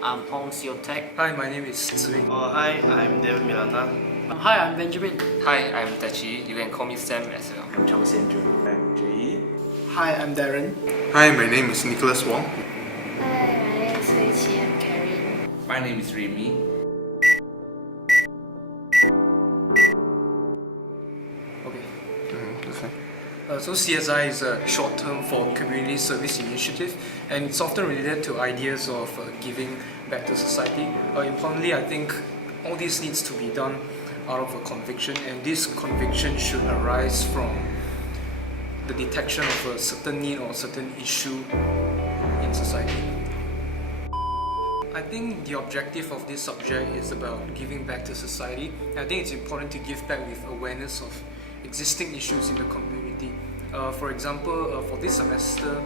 I'm Ong SeoTaek. Hi, my name is Zhi Ming. Hi, I'm Daven Milana. Hi, I'm Benjamin. Hi, I'm Chee. You can call me Sam as well. I'm Chong Xian Jun. I'm Jay. Hi, I'm Daren. Hi, my name is Nicholas Wong. Hi, my name is Hui Chyi. I'm Karen. My name is Raemi. So C.S.I is a short term for Community Service Initiative, and it's often related to ideas of giving back to society. Importantly, I think all this needs to be done out of a conviction, and this conviction should arise from the detection of a certain need or a certain issue in society. I think the objective of this subject is about giving back to society. I think it's important to give back with awareness of existing issues in the community. For example, for this semester,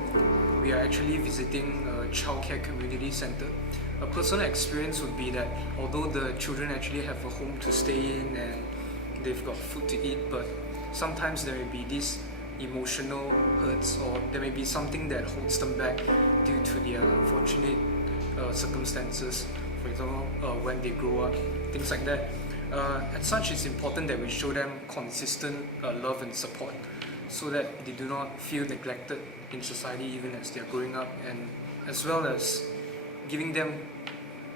we are actually visiting a childcare community center. A personal experience would be that although the children actually have a home to stay in and they've got food to eat, but sometimes there may be these emotional hurts, or there may be something that holds them back due to their unfortunate circumstances. For example, when they grow up, things like that. As such, it's important that we show them consistent love and support, so that they do not feel neglected in society even as they are growing up, and as well as giving them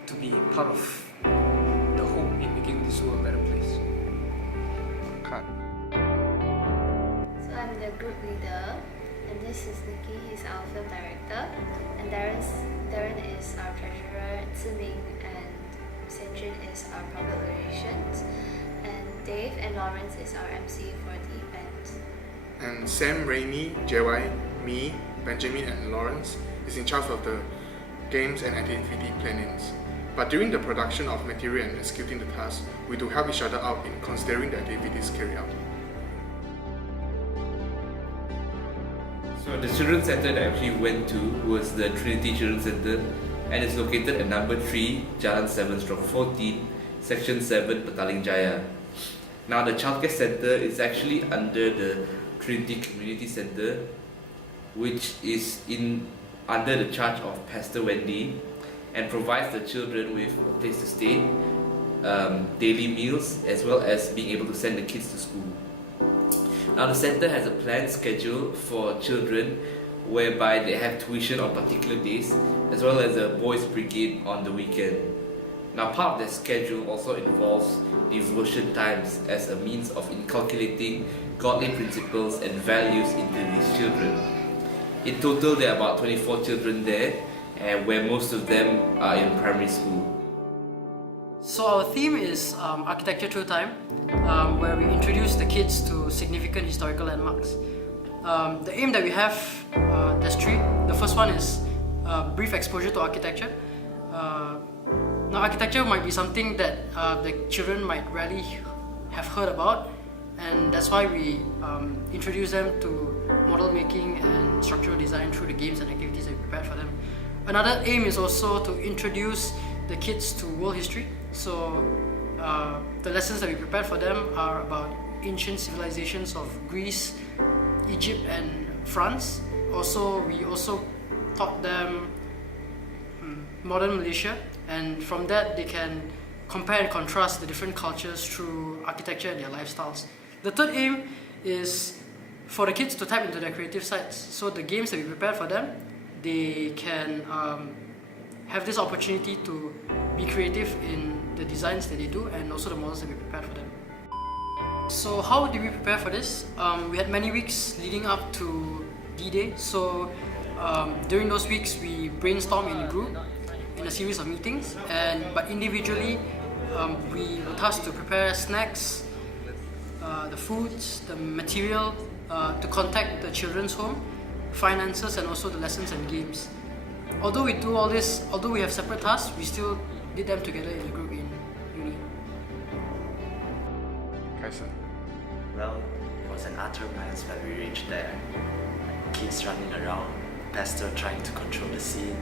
to be part of the hope in making this world a better place. So I'm the group leader, and this is Nikki. He's our film director, and Daren is our treasurer. Zhi Ming and Xian Jun is our public relations, and Dave and Lawrence is our MC for the event. And Sam, Raemi, JY, me, Benjamin and Lawrence is in charge of the games and activity plannings. But during the production of material and executing the tasks, we do help each other out in considering the activities carried out. So the children's center that I actually went to was the Trinity Children's Center, and it's located at number 3, Jalan 7/14, Section 7, Petaling Jaya. Now the childcare center is actually under the Trinity Community Center, which is under the charge of Pastor Wendy, and provides the children with a place to stay, daily meals, as well as being able to send the kids to school. Now the center has a planned schedule for children whereby they have tuition on particular days, as well as a boys brigade on the weekend. Now part of their schedule also involves devotion times as a means of inculcating godly principles and values into these children. In total, there are about 24 children there, and where most of them are in primary school. So our theme is Architecture Through Time, where we introduce the kids to significant historical landmarks. The aim that we have, there's 3. The first one is brief exposure to architecture. Now architecture might be something that the children might rarely have heard about, and that's why we introduce them to model making and structural design through the games and activities that we prepared for them. Another aim is also to introduce the kids to world history. So the lessons that we prepared for them are about ancient civilizations of Greece, Egypt and France. We also taught them modern Malaysia, and from that they can compare and contrast the different cultures through architecture and their lifestyles. The third aim is for the kids to tap into their creative sides. So the games that we prepared for them, they can have this opportunity to be creative in the designs that they do, and also the models that we prepared for them. So how did we prepare for this? We had many weeks leading up to D-Day. So during those weeks we brainstormed in a group in a series of meetings, but individually we were tasked to prepare snacks, the foods, the material, to contact the children's home, finances, and also the lessons and games. Although we do all this, although we have separate tasks, we still did them together in a group in uni. Well, it was an utter mess when we reached there. Kids running around, pastor trying to control the scene,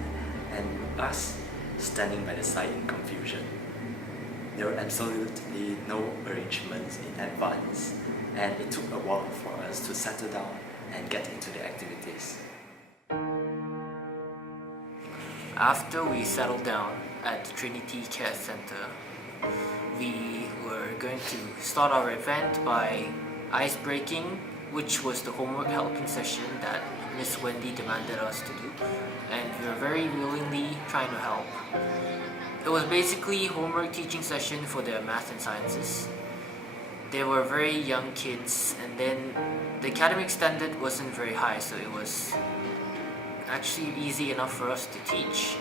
and us standing by the side in confusion. There were absolutely no arrangements in advance, and it took a while for us to settle down and get into the activities. After we settled down at the Trinity Care Center, we were going to start our event by ice breaking, which was the homework helping session that Miss Wendy demanded us to do, and we were very willingly trying to help. It was basically homework teaching session for their math and sciences. They were very young kids, and then the academic standard wasn't very high, so it was actually easy enough for us to teach.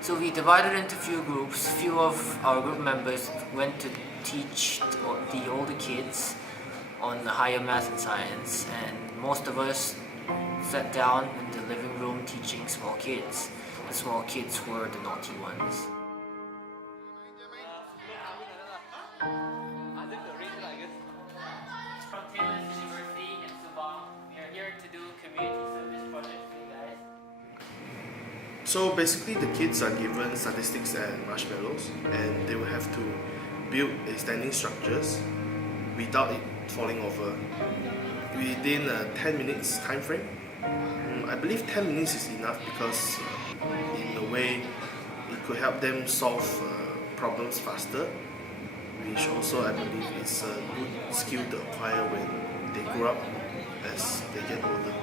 So we divided into few groups. Few of our group members went to teach the older kids on the higher math and science, and most of us sat down in the living room teaching small kids. The small kids were the naughty ones. So basically the kids are given statistics and marshmallows, and they will have to build a standing structures without it falling over within a 10 minutes time frame. I believe 10 minutes is enough because in a way it could help them solve problems faster, which also I believe is a good skill to acquire when they grow up as they get older.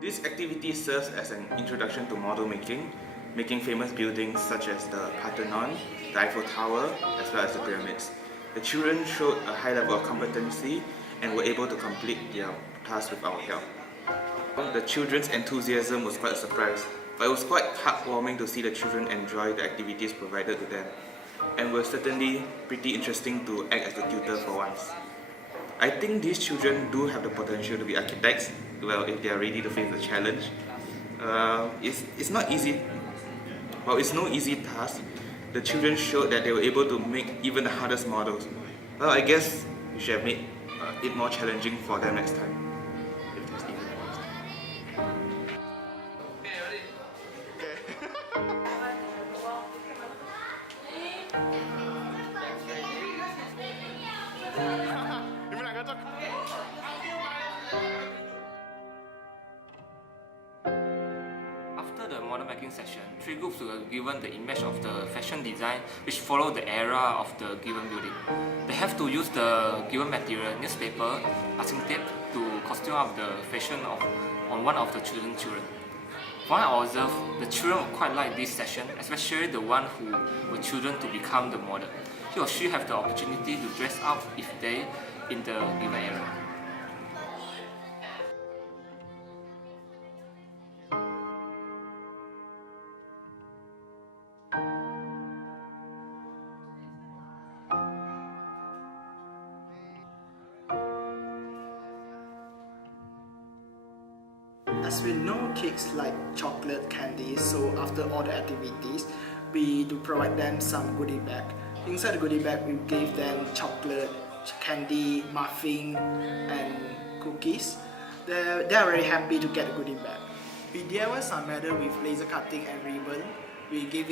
This activity serves as an introduction to model making, making famous buildings such as the Parthenon, the Eiffel Tower, as well as the pyramids. The children showed a high level of competency and were able to complete their task with our help. The children's enthusiasm was quite a surprise, but it was quite heartwarming to see the children enjoy the activities provided to them, and was certainly pretty interesting to act as a tutor for once. I think these children do have the potential to be architects, well, if they are ready to face the challenge. It's not easy. While it's no easy task, the children showed that they were able to make even the hardest models. Well, I guess we should have made it more challenging for them next time. If there's even a next time. After the model making session, 3 groups were given the image of the fashion design which followed the era of the given building. They have to use the given material, newspaper, masking tape, to costume up the fashion on one of the children. When I observed, the children quite like this session, especially the one who were children to become the model. He or she have the opportunity to dress up if they in the given era. As we know, kids like chocolate candy, so after all the activities, we do provide them some goodie bag. Inside the goodie bag, we give them chocolate, candy, muffin, and cookies. They are very happy to get a goodie bag. We DIY some medal with laser cutting and ribbon. We give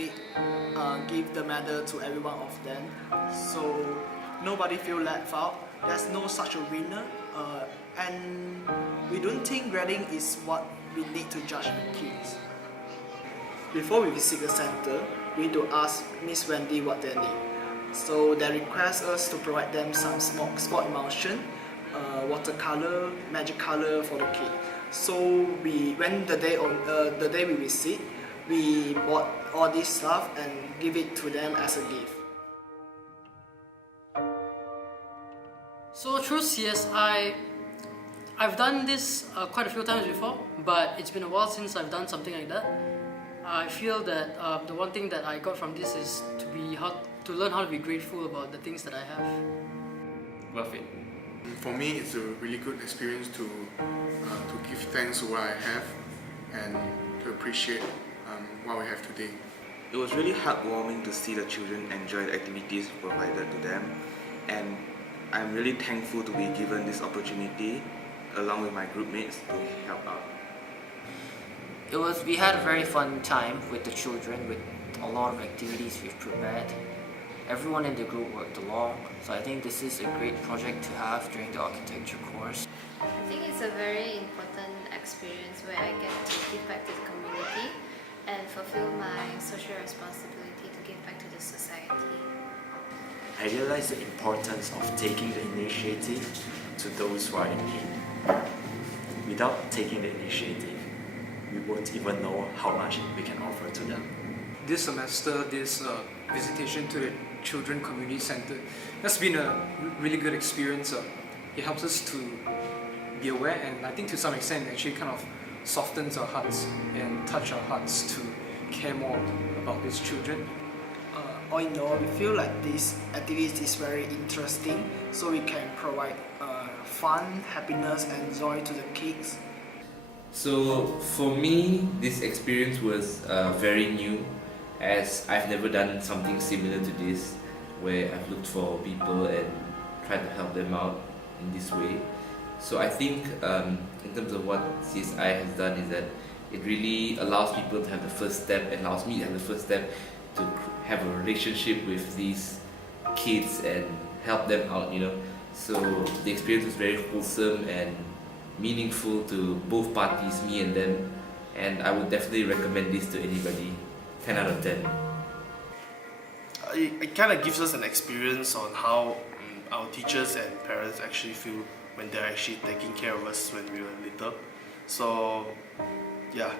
the medal to every one of them, so nobody feel left out. There's no such a winner, and we don't think grading is what we need to judge the kids. Before we visit the center, we need to ask Miss Wendy what they need. So they request us to provide them some small spot emulsion, watercolor, magic color for the kid. So when the day we visit, we bought all this stuff and give it to them as a gift. So through CSI, I've done this quite a few times before, but it's been a while since I've done something like that. I feel that the one thing that I got from this is to learn how to be grateful about the things that I have. Worth it. For me, it's a really good experience to give thanks to what I have and to appreciate what we have today. It was really heartwarming to see the children enjoy the activities provided to them, and I'm really thankful to be given this opportunity along with my group mates to help out. We had a very fun time with the children, with a lot of activities we've prepared. Everyone in the group worked along, so I think this is a great project to have during the architecture course. I think it's a very important experience where I get give back to the community and fulfill my social responsibility to give back to the society. I realize the importance of taking the initiative to those who are in need. Without taking the initiative, we won't even know how much we can offer to them. This semester, this visitation to the Children Community Center has been a really good experience. It helps us to be aware, and I think to some extent it actually kind of softens our hearts and touch our hearts to care more about these children. All in all, we feel like this activity is very interesting, so we can provide fun, happiness and joy to the kids. So for me, this experience was very new, as I've never done something similar to this, where I've looked for people and tried to help them out in this way. So I think in terms of what C.S.I has done is that it really allows people to have the first step, and allows me to have the first step to have a relationship with these kids and help them out, you know. So the experience was very wholesome and meaningful to both parties, me and them, and I would definitely recommend this to anybody. 10 out of 10. It kind of gives us an experience on how our teachers and parents actually feel when they're actually taking care of us when we were little. So yeah,